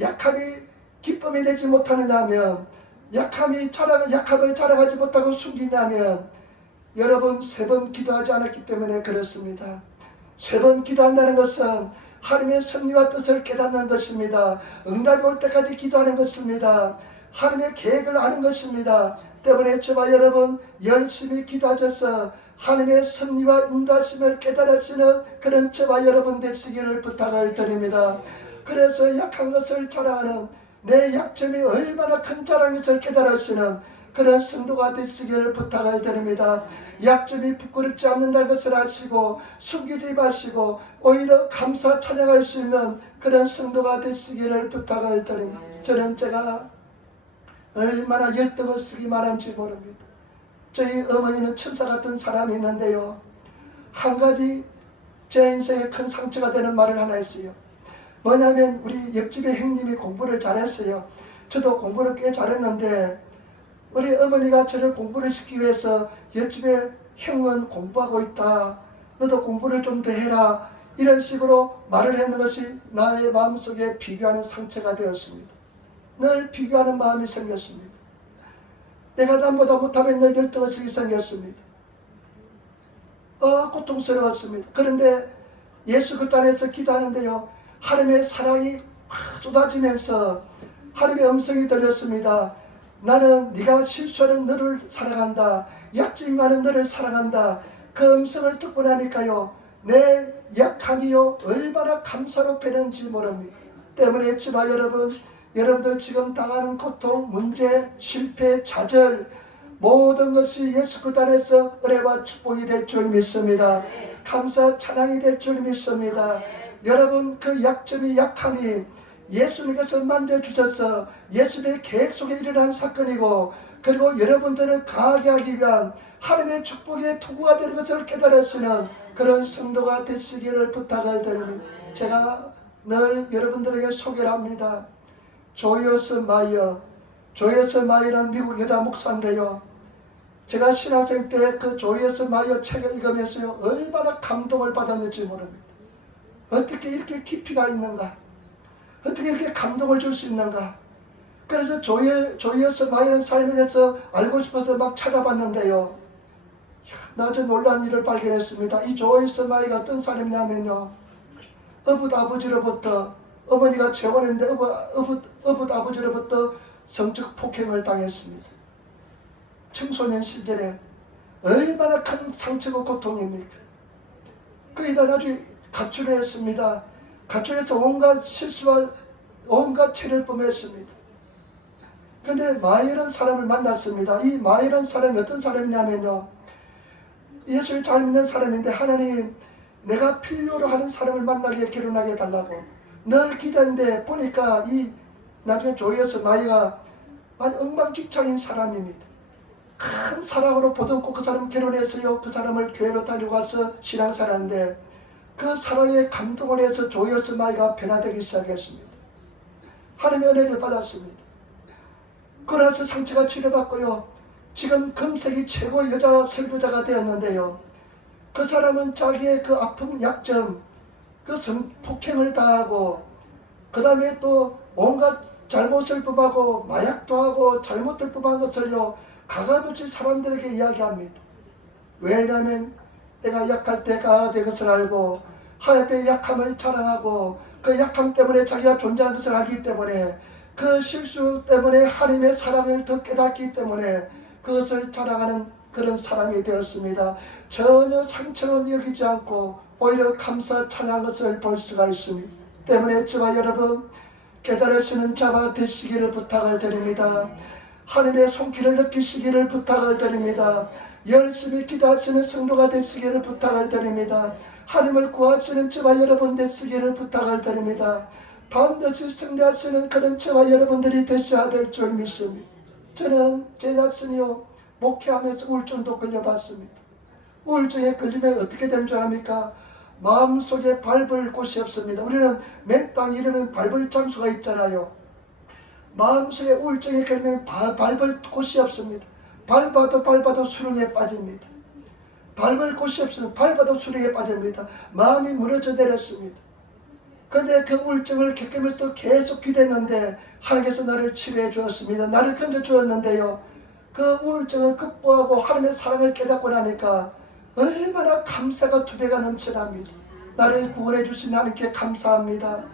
약함이 기쁨이 되지 못하느냐면 약함을 자랑하지 못하고 숨기냐면 여러분 3번 기도하지 않았기 때문에 그렇습니다. 3번 기도한다는 것은 하나님의 섭리와 뜻을 깨닫는 것입니다. 응답이 올 때까지 기도하는 것입니다. 하나님의 계획을 아는 것입니다. 때문에 저와 여러분 열심히 기도하셔서 하나님의 섭리와 인도하심을 깨달으시는 그런 저와 여러분 되시기를 부탁을 드립니다. 그래서 약한 것을 자랑하는 내 약점이 얼마나 큰 자랑인 것을 깨달으시는 그런 성도가 되시기를 부탁을 드립니다. 약점이 부끄럽지 않는다는 것을 아시고 숨기지 마시고 오히려 감사 찬양할 수 있는 그런 성도가 되시기를 부탁을 드립니다. 저는 제가 얼마나 열등을 쓰기만 한지 모릅니다. 저희 어머니는 천사 같은 사람이 있는데요. 한 가지 제 인생에 큰 상처가 되는 말을 하나 했어요. 뭐냐면 우리 옆집에 형님이 공부를 잘했어요. 저도 공부를 꽤 잘했는데 우리 어머니가 저를 공부를 시키기 위해서 옆집에 형은 공부하고 있다. 너도 공부를 좀 더 해라. 이런 식으로 말을 했는 것이 나의 마음속에 비교하는 상처가 되었습니다. 늘 비교하는 마음이 생겼습니다. 내가 남보다 못하면 늘 열등의식이 생겼습니다. 고통스러웠습니다. 그런데 예수 그리스도 안에서 기도하는데요. 하나님의 사랑이 확 쏟아지면서 하나님의 음성이 들렸습니다. 나는 네가 실수하는 너를 사랑한다. 약점이 많은 너를 사랑한다. 그 음성을 듣고 나니까요. 내 약함이요 얼마나 감사로 배는지 모릅니다. 때문에 저와 여러분들 지금 당하는 고통, 문제, 실패, 좌절 모든 것이 예수 그리스도 안에서 은혜와 축복이 될 줄 믿습니다. 감사 찬양이 될 줄 믿습니다. 여러분 그 약함이 예수님께서 만져주셔서 예수님의 계획 속에 일어난 사건이고 그리고 여러분들을 강하게 하기 위한 하나님의 축복의 도구가 되는 것을 깨달으시는 그런 성도가 되시기를 부탁을 드립니다. 제가 늘 여러분들에게 소개를 합니다. 조이스 마이어는 미국 여자 목사인데요. 제가 신학생 때 그 조이스 마이어 책을 읽으면서요 얼마나 감동을 받았는지 모릅니다. 어떻게 이렇게 깊이가 있는가? 어떻게 이렇게 감동을 줄 수 있는가? 그래서 조이스 마이어는 삶에 대해서 알고 싶어서 막 찾아봤는데요. 나 아주 놀라운 일을 발견했습니다. 이 조이스 마이어가 어떤 사람이냐면요. 어붓 아버지로부터 어머니가 재혼했는데 어붓 아버지로부터 성적 폭행을 당했습니다. 청소년 시절에 얼마나 큰 상처고 고통입니까? 그이다 아주 가출을 했습니다. 가출해서 온갖 실수와 온갖 죄를 범했습니다. 그런데 마이라는 사람을 만났습니다. 이 마이라는 사람이 어떤 사람이냐면요. 예수를 잘 믿는 사람인데 하나님 내가 필요로 하는 사람을 만나게 결혼하게 해달라고 늘 기도했는데 보니까 이 나중에 조이스 마이가 아주 엉망진창인 사람입니다. 큰 사랑으로 보듬고 그 사람 결혼했어요. 그 사람을 교회로 데리고 와서 신앙생활하는데 그 사랑에 감동을 해서 조이스 마이가 변화되기 시작했습니다. 하나님의 은혜를 받았습니다. 그러나서 상처가 치료받고요. 지금 금세기 최고 여자 설교자가 되었는데요. 그 사람은 자기의 그 아픔, 약점, 그 폭행을 당하고 그 다음에 또 온갖 잘못을 범하고 마약도 하고 잘못을 범한 것을요 가감없이 사람들에게 이야기합니다. 왜냐하면 내가 약할 때 강하게 된 것을 알고 하나님의 약함을 자랑하고 그 약함 때문에 자기가 존재하는 것을 알기 때문에 그 실수 때문에 하나님의 사랑을 더 깨닫기 때문에 그것을 자랑하는 그런 사람이 되었습니다. 전혀 상처는 여기지 않고 오히려 감사 찬양한 것을 볼 수가 있습니다. 때문에 저와 여러분 깨달으시는 자가 되시기를 부탁을 드립니다. 하나님의 손길을 느끼시기를 부탁을 드립니다. 열심히 기도하시는 성도가 되시기를 부탁을 드립니다. 하나님을 구하시는 저와 여러분 되시기를 부탁을 드립니다. 반드시 승리하시는 그런 저와 여러분들이 되셔야 될 줄 믿습니다. 저는 제 자신이요 목회하면서 우울증도 걸려봤습니다. 우울증에 걸리면 어떻게 된 줄 압니까? 마음속에 밟을 곳이 없습니다. 우리는 맨 땅 이러면 밟을 장소가 있잖아요. 마음속에 우울증에 걸리면 밟을 곳이 없습니다. 밟아도 수렁에 빠집니다. 밟을 곳이 없으면 밟아도 수렁에 빠집니다. 마음이 무너져 내렸습니다. 그런데 그 우울증을 겪으면서도 계속 기도했는데 하나님께서 나를 치료해 주었습니다. 나를 건져 주었는데요. 그 우울증을 극복하고 하나님의 사랑을 깨닫고 나니까 얼마나 감사가 두 배가 넘쳐납니다. 나를 구원해 주신 하나님께 감사합니다.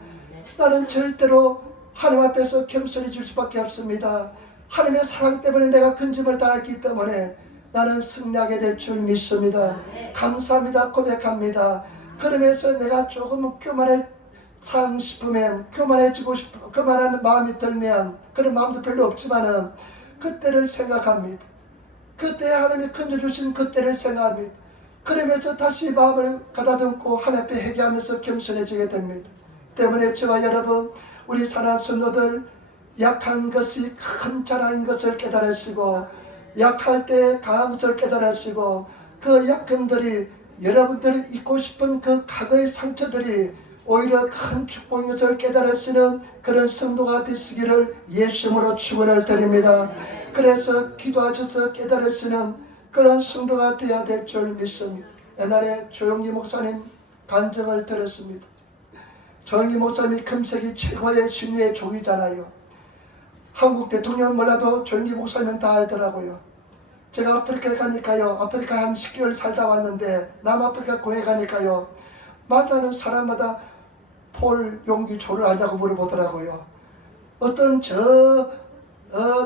나는 절대로 하나님 앞에서 겸손히 줄 수밖에 없습니다. 하나님의 사랑 때문에 내가 근심을 당했기 때문에 나는 승리하게 될 줄 믿습니다. 감사합니다. 고백합니다. 그러면서 내가 조금 교만해상 싶으면 교만해지고 싶어 교만하는 마음이 들면 그런 마음도 별로 없지만은 그때를 생각합니다. 그때 하나님이 건져주신 그때를 생각합니다. 그러면서 다시 마음을 가다듬고 하나님 앞에 회개하면서 겸손해지게 됩니다. 때문에 저와 여러분 우리 사랑하는 성도들 약한 것이 큰 자랑인 것을 깨달으시고 약할 때 강한 것을 깨달으시고 그 약함들이 여러분들이 잊고 싶은 그 과거의 상처들이 오히려 큰 축복인 것을 깨달으시는 그런 성도가 되시기를 예수님으로 축원을 드립니다. 그래서 기도하셔서 깨달으시는 그런 성도가 되어야 될 줄 믿습니다. 옛날에 조영기 목사님 간증을 들었습니다. 조영기 목사님이 금세기 최고의 진리의 종이잖아요. 한국 대통령 몰라도 조영기 목사님은 다 알더라고요. 제가 아프리카에 가니까요. 아프리카 한 10개월 살다 왔는데 남아프리카 공에 가니까요. 만나는 사람마다 폴 용기 조를 아냐고 물어보더라고요. 어떤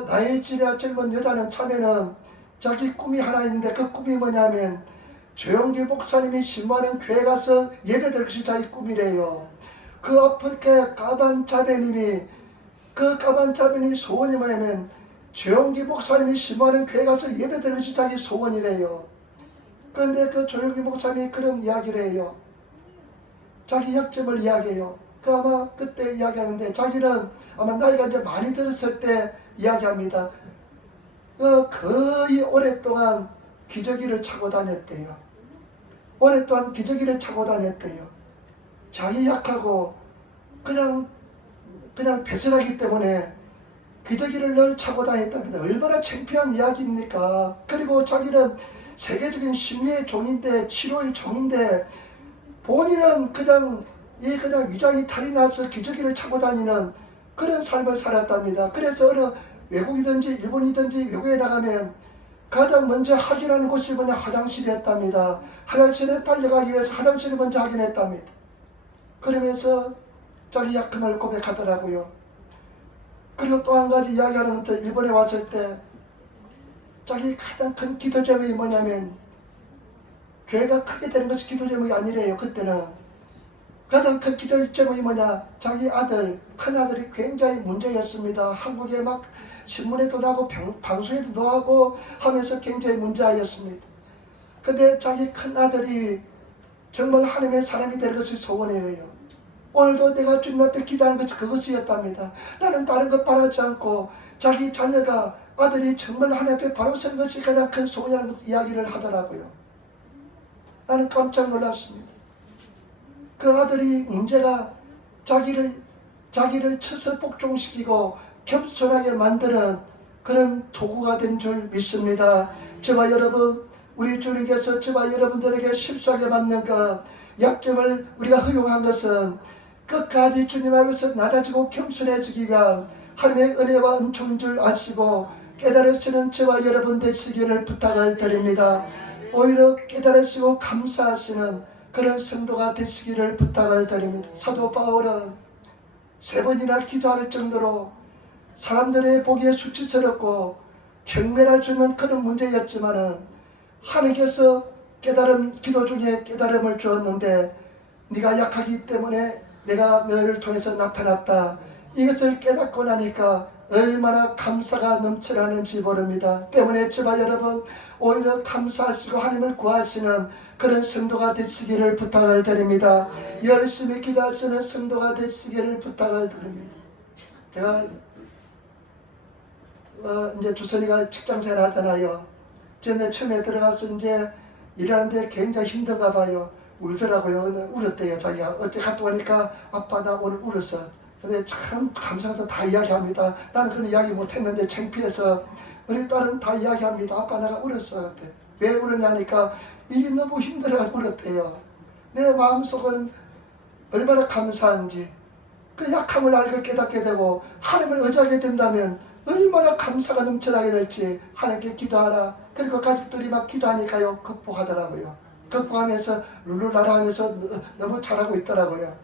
나이 지나 젊은 여자는 참에는 자기 꿈이 하나 있는데 그 꿈이 뭐냐면 조영기 목사님이 신부하는 교회 가서 예배드릴 것이 자기 꿈이래요. 그 아프리카 까만 자매님이 그 까만 자매님 소원이 뭐냐면 조영기 목사님이 신부하는 교회 가서 예배드릴 것이 자기 소원이래요. 그런데 그 조영기 목사님이 그런 이야기를 해요. 자기 약점을 이야기해요. 그 아마 그때 이야기하는데 자기는 아마 나이가 이제 많이 들었을 때 이야기합니다. 거의 오랫동안 기저귀를 차고 다녔대요. 오랫동안 기저귀를 차고 다녔대요. 자기 약하고 그냥 배설하기 때문에 기저귀를 늘 차고 다녔답니다. 얼마나 창피한 이야기입니까? 그리고 자기는 세계적인 심리의 종인데 치료의 종인데 본인은 그냥 위장이 탈이 나서 기저귀를 차고 다니는 그런 삶을 살았답니다. 그래서 어느 외국이든지 일본이든지 외국에 나가면 가장 먼저 확인하는 곳이 뭐냐 화장실이었답니다. 화장실에 달려가기 위해서 화장실을 먼저 확인했답니다. 그러면서 자기 약함을 고백하더라고요. 그리고 또 한 가지 이야기하는 것도 일본에 왔을 때 자기 가장 큰 기도 제목이 뭐냐면 교회가 크게 되는 것이 기도 제목이 아니래요. 그때는 가장 큰 기도 제목이 뭐냐 자기 아들 큰아들이 굉장히 문제였습니다. 한국에 막 신문에도 나고 방송에도 나오고 하면서 굉장히 문제였습니다. 근데 자기 큰아들이 정말 하나님의 사람이 되는 것이 소원이에요. 오늘도 내가 주님 앞에 기도하는 것이 그것이었답니다. 나는 다른 것 바라지 않고 자기 자녀가 아들이 정말 하나님 앞에 바로 선 것이 가장 큰 소원이라는 이야기를 하더라고요. 나는 깜짝 놀랐습니다. 그 아들이 문제가 자기를 쳐서 복종시키고 겸손하게 만드는 그런 도구가 된 줄 믿습니다. 저와 여러분, 우리 주님께서 저와 여러분들에게 실수하게 만든 것, 약점을 우리가 허용한 것은 끝까지 주님 앞에서 낮아지고 겸손해지기 위한 하나님의 은혜와 은총인 줄 아시고 깨달으시는 저와 여러분 되시기를 부탁을 드립니다. 오히려 깨달으시고 감사하시는 그런 성도가 되시기를 부탁을 드립니다. 사도 바울은 3번이나 기도할 정도로 사람들의 보기에 수치스럽고 경멸할 수 있는 그런 문제였지만은 하나님께서 기도 중에 깨달음을 주었는데 네가 약하기 때문에 내가 너를 통해서 나타났다. 이것을 깨닫고 나니까 얼마나 감사가 넘쳐나는지 모릅니다. 때문에 제발 여러분 오히려 감사하시고 하나님을 구하시는 그런 성도가 되시기를 부탁을 드립니다. 열심히 기도하시는 성도가 되시기를 부탁을 드립니다. 제가 이제 주선이가 직장생활 하잖아요. 전에 처음에 들어가서 이제 일하는데 굉장히 힘든가 봐요. 울더라고요. 울었대요. 자기가 어떻게 갔다 오니까 아빠 나 오늘 울었어. 근데 참 감사해서 다 이야기합니다. 나는 그런 이야기 못했는데 창피해서 우리 딸은 다 이야기합니다. 아빠 내가 울었어. 그때. 왜 울었냐니까 일이 너무 힘들어서 울었대요. 내 마음속은 얼마나 감사한지 그 약함을 알고 깨닫게 되고 하나님을 의지하게 된다면 얼마나 감사가 넘쳐나게 될지 하나님께 기도하라. 그리고 가족들이 막 기도하니까요 극복하더라고요. 극복하면서 룰루라라 하면서 너무 잘하고 있더라고요.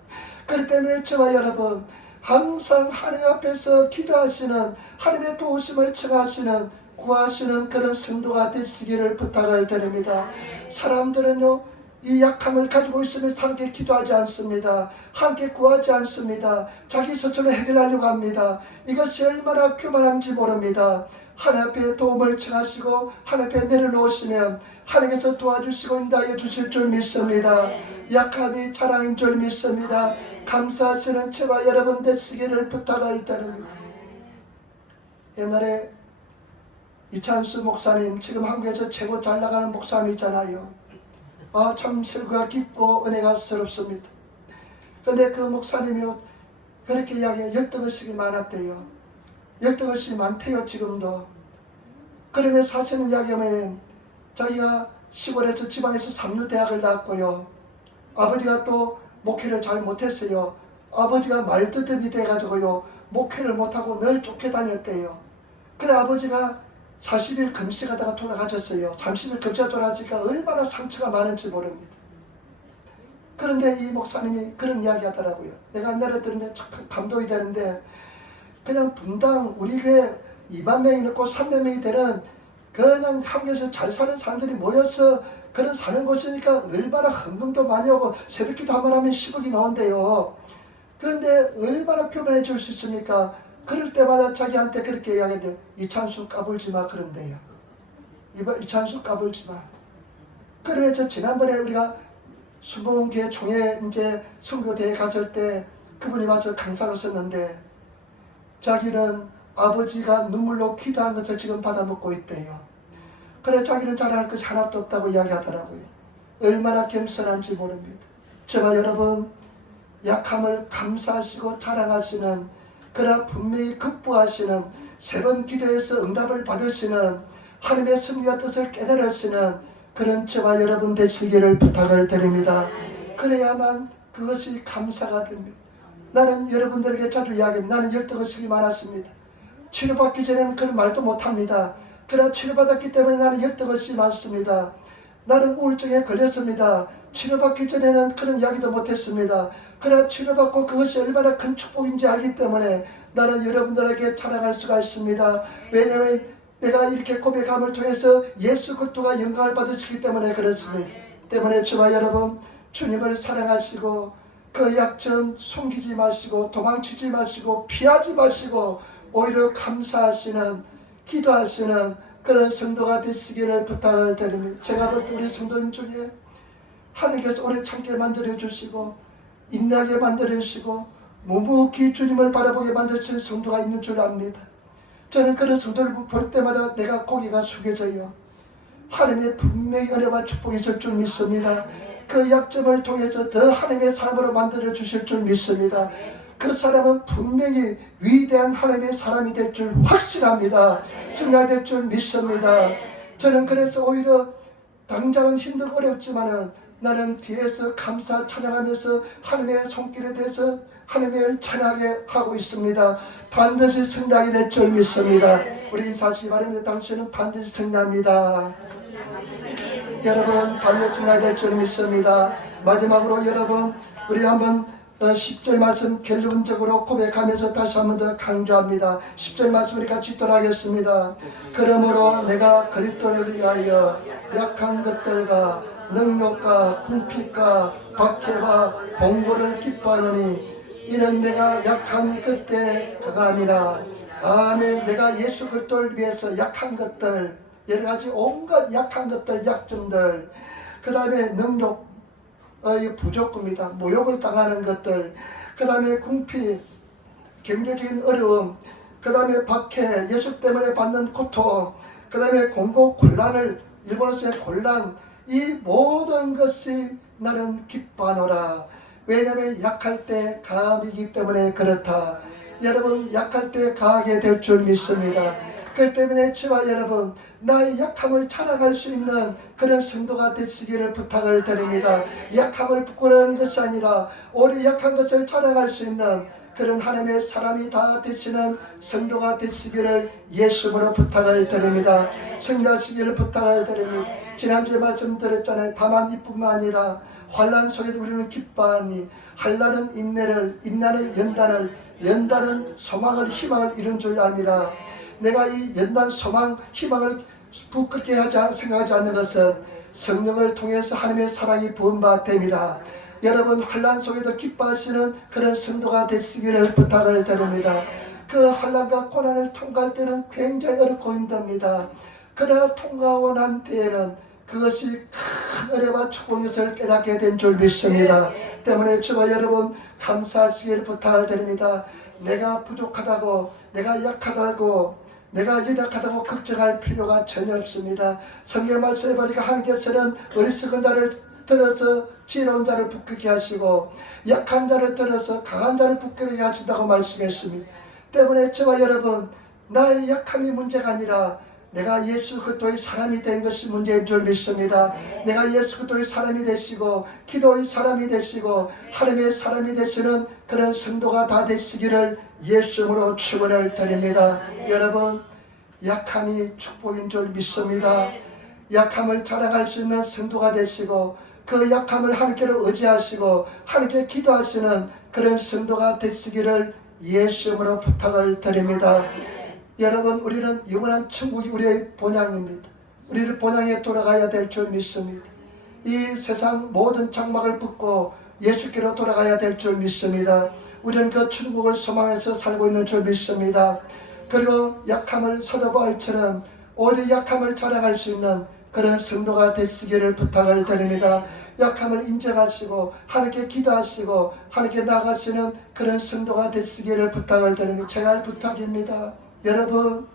그렇기 때문에 저와 여러분 항상 하나님 앞에서 기도하시는 하나님의 도우심을 청하시는 구하시는 그런 성도가 되시기를 부탁을 드립니다. 사람들은요 이 약함을 가지고 있으면서 함께 기도하지 않습니다. 함께 구하지 않습니다. 자기 스스로 해결하려고 합니다. 이것이 얼마나 교만한지 모릅니다. 하나님 앞에 도움을 청하시고 하나님 앞에 내려놓으시면 하나님께서 도와주시고 인도하여 주실 줄 믿습니다. 약함이 자랑인 줄 믿습니다. 감사하시는 저와 여러분 되시기를 부탁을 드립니다. 옛날에 이찬수 목사님 지금 한국에서 최고 잘 나가는 목사님이잖아요. 참 설교가 깊고 은혜가 스럽습니다. 그런데 그 목사님이 그렇게 이야기해요. 열등의식이 많았대요. 열등의식이 많대요 지금도. 그러면서 하시는 이야기하면 자기가 시골에서 지방에서 삼류대학을 나왔고요. 아버지가 또 목회를 잘 못했어요. 아버지가 말뜻이 돼가지고요 목회를 못하고 늘 쫓겨다녔대요. 그래 아버지가 40일 금식하다가 돌아가셨어요. 30일 금식하다 돌아가니까 얼마나 상처가 많은지 모릅니다. 그런데 이 목사님이 그런 이야기 하더라고요. 내가 옛날에 들은데 참 감동이 되는데 그냥 분당 우리 교회 2만 명이 넘고 3만 명이 되는 그냥 한국에서 잘 사는 사람들이 모여서 그런 사는 곳이니까 얼마나 헌금도 많이 하고 새벽기도 한 번 하면 10억이 나온대요. 그런데 얼마나 교만해 줄 수 있습니까? 그럴 때마다 자기한테 그렇게 이야기해요. 이찬수 까불지 마 그런데요. 이찬수 까불지 마. 그러면서 지난번에 우리가 수봉교회 총회 이제 선교대회 갔을 때 그분이 와서 강사로 썼는데 자기는 아버지가 눈물로 기도한 것을 지금 받아먹고 있대요. 그래 자기는 자랑할 것이 하나도 없다고 이야기하더라고요. 얼마나 겸손한지 모릅니다. 제발 여러분 약함을 감사하시고 자랑하시는 그러나 분명히 극복하시는 3번 기도에서 응답을 받으시는 하나님의 승리와 뜻을 깨달으시는 그런 저와 여러분 되시기를 부탁을 드립니다. 그래야만 그것이 감사가 됩니다. 나는 여러분들에게 자주 이야기합니다. 나는 열등의식이 많았습니다. 치료받기 전에는 그런 말도 못합니다. 그러나 치료받았기 때문에 나는 열등의식이 많습니다. 나는 우울증에 걸렸습니다. 치료받기 전에는 그런 이야기도 못했습니다. 그러나 치료받고 그것이 얼마나 큰 축복인지 알기 때문에 나는 여러분들에게 자랑할 수가 있습니다. 왜냐하면 내가 이렇게 고백함을 통해서 예수 그리스도가 영광을 받으시기 때문에 그렇습니다. 때문에 저와 여러분 주님을 사랑하시고 그 약점 숨기지 마시고 도망치지 마시고 피하지 마시고 오히려 감사하시는 기도하시는 그런 성도가 되시기를 부탁을 드립니다. 제가 볼 때 우리 성도님 중에 하나님께서 오래 참게 만들어 주시고 인내하게 만들어 주시고 묵묵히 주님을 바라보게 만드신 성도가 있는 줄 압니다. 저는 그런 성도를 볼 때마다 내가 고개가 숙여져요. 하나님의 분명히 은혜와 축복이 있을 줄 믿습니다. 그 약점을 통해서 더 하나님의 사람으로 만들어 주실 줄 믿습니다. 그 사람은 분명히 위대한 하나님의 사람이 될 줄 확신합니다. 승리가 될 줄 믿습니다. 저는 그래서 오히려 당장은 힘들고 어렵지만은 나는 뒤에서 감사 찬양하면서 하나님의 손길에 대해서 하나님을 찬양하게 하고 있습니다. 반드시 승리하게 될 줄 믿습니다. 우리 인사하시기 바랍니다. 당신은 반드시 승리합니다. 여러분 반드시 나야 될 줄 믿습니다. 마지막으로 여러분 우리 한번 10절 말씀 결론적으로 고백하면서 다시 한 번 더 강조합니다. 10절 말씀 우리 같이 읽도록하겠습니다. 그러므로 내가 그리스도를 위하여 약한 것들과 능력과 궁핍과 박해와 공고를 기뻐하노니 이는 내가 약한 그때 강함이라. 아멘. 내가 예수 그리스도를 위해서 약한 것들, 여러 가지 온갖 약한 것들, 약점들, 그 다음에 능력 부족합니다. 모욕을 당하는 것들, 그 다음에 궁핍, 경제적인 어려움, 그 다음에 박해, 예수 때문에 받는 고통, 그 다음에 공고 곤란을, 일본어서의 곤란, 이 모든 것이 나는 기뻐하노라. 왜냐하면 약할 때 강함이기 때문에 그렇다. 여러분 약할 때 강하게 될 줄 믿습니다. 그렇기 때문에 저와 여러분 나의 약함을 자랑할 수 있는 그런 성도가 되시기를 부탁을 드립니다. 약함을 부끄러워하는 것이 아니라 우리 약한 것을 자랑할 수 있는 그런 하나님의 사람이 다 되시는 성도가 되시기를 예수님으로 부탁을 드립니다. 성도하시기를 부탁을 드립니다. 지난주에 말씀드렸잖아요. 다만 이뿐만 아니라 환난 속에도 우리는 기뻐하니 환난은 인내를, 인내는 연단을, 연단은 소망을, 희망을 이룬 줄 아니라. 내가 이 연단, 소망, 희망을 부끄럽게 생각하지 않는 것은 성령을 통해서 하나님의 사랑이 부은 바 됨이라. 여러분 환난 속에도 기뻐하시는 그런 성도가 되시기를 부탁을 드립니다. 그 환난과 고난을 통과할 때는 굉장히 어렵고 힘듭니다. 그러나 통과하고 난 때에는 그것이 큰 은혜와 축복인 것을 깨닫게 된 줄 믿습니다. 때문에 저와 여러분 감사하시기를 부탁을 드립니다. 내가 부족하다고, 내가 약하다고, 내가 연약하다고 걱정할 필요가 전혀 없습니다. 성경 말씀에 보니까 하나님께서는 어리석은 자를 들어서 지혜로운 자를 부끄럽게 하시고 약한 자를 들어서 강한 자를 부끄럽게 하신다고 말씀했습니다. 때문에 저와 여러분 나의 약함이 문제가 아니라 내가 예수 그리스도의 사람이 된 것이 문제인 줄 믿습니다. 내가 예수 그리스도의 사람이 되시고 기도의 사람이 되시고 하나님의 사람이 되시는 그런 성도가 다 되시기를 예수님으로 축원을 드립니다. 여러분 약함이 축복인 줄 믿습니다. 약함을 자랑할 수 있는 성도가 되시고 그 약함을 하나님께로 의지하시고 하나님께 기도하시는 그런 성도가 되시기를 예수님으로 부탁을 드립니다. 여러분 우리는 영원한 천국이 우리의 본향입니다. 우리를 본향에 돌아가야 될 줄 믿습니다. 이 세상 모든 장막을 벗고 예수께로 돌아가야 될 줄 믿습니다. 우리는 그 천국을 소망해서 살고 있는 줄 믿습니다. 그리고 약함을 서러워할처럼 오히려 약함을 자랑할 수 있는 그런 성도가 되시기를 부탁을 드립니다. 약함을 인정하시고 하나님께 기도하시고 하나님께 나가시는 그런 성도가 되시기를 부탁을 드립니다. 제가 할 부탁입니다. 여러분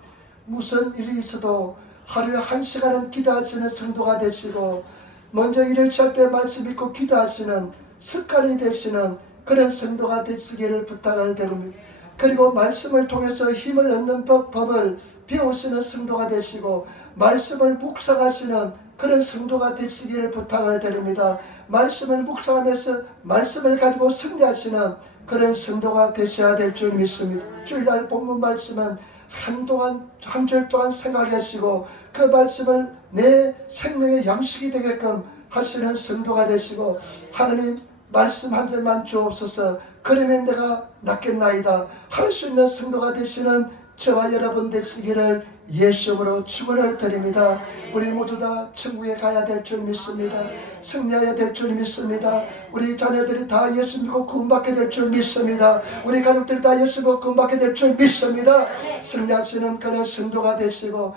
무슨 일이 있어도 하루에 1시간은 기도하시는 성도가 되시고 먼저 일을 시작할 때 말씀 읽고 기도하시는 습관이 되시는 그런 성도가 되시기를 부탁을 드립니다. 그리고 말씀을 통해서 힘을 얻는 법을 배우시는 성도가 되시고 말씀을 묵상하시는 그런 성도가 되시기를 부탁을 드립니다. 말씀을 묵상하면서 말씀을 가지고 승리하시는 그런 성도가 되셔야 될 줄 믿습니다. 주일날 본문 말씀은 한동안 한 주일 동안 생각하시고 그 말씀을 내 생명의 양식이 되게끔 하시는 성도가 되시고 하나님 말씀 한 절만 주옵소서 그러면 내가 낫겠나이다 할 수 있는 성도가 되시는 저와 여러분 되시기를 예수님으로 축원을 드립니다. 우리 모두 다 천국에 가야 될 줄 믿습니다. 승리해야 될 줄 믿습니다. 우리 자녀들이 다 예수 믿고 구원받게 될 줄 믿습니다. 우리 가족들이 다 예수 믿고 구원받게 될 줄 믿습니다. 승리하시는 그런 성도가 되시고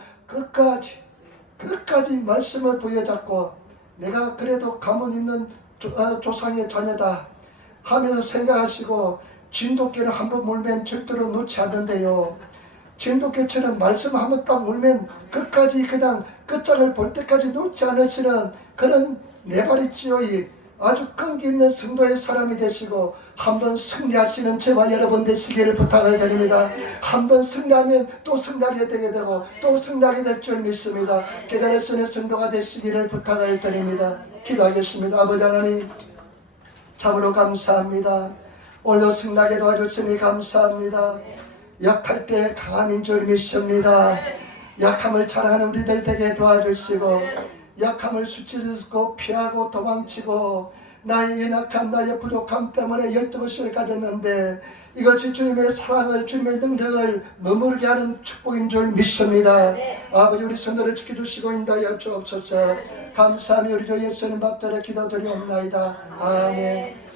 끝까지 말씀을 부여잡고 내가 그래도 가문 있는 조상의 자녀다 하면서 생각하시고 진돗개를 한번 물면 절대로 놓지 않는데요. 진돗개처럼 말씀 한번 딱 물면 끝까지 그냥 끝장을 볼 때까지 놓지 않으시는 그런 네바리지오이 아주 끈기 있는 성도의 사람이 되시고 한번 승리하시는 저와 여러분 되시기를 부탁을 드립니다. 한번 승리하면 또 승리하게 되게 되고 또 승리하게 될 줄 믿습니다. 깨달으시는 성도가 되시기를 부탁을 드립니다. 기도하겠습니다. 아버지 하나님 참으로 감사합니다. 오늘도 승리하게 도와주시니 감사합니다. 약할 때 강함인 줄 믿습니다. 약함을 자랑하는 우리들 되게 도와주시고 약함을 수치스고 피하고 도망치고 나의 연약함 나의 부족함 때문에 열등의식을 가졌는데 이것이 주님의 사랑을 주님의 능력을 머무르게 하는 축복인 줄 믿습니다. 아버지 우리 성도를 지켜주시고 인도하여 주옵소서. 감사하며 우리 주 예수님 받들어 기도드리옵나이다. 아멘.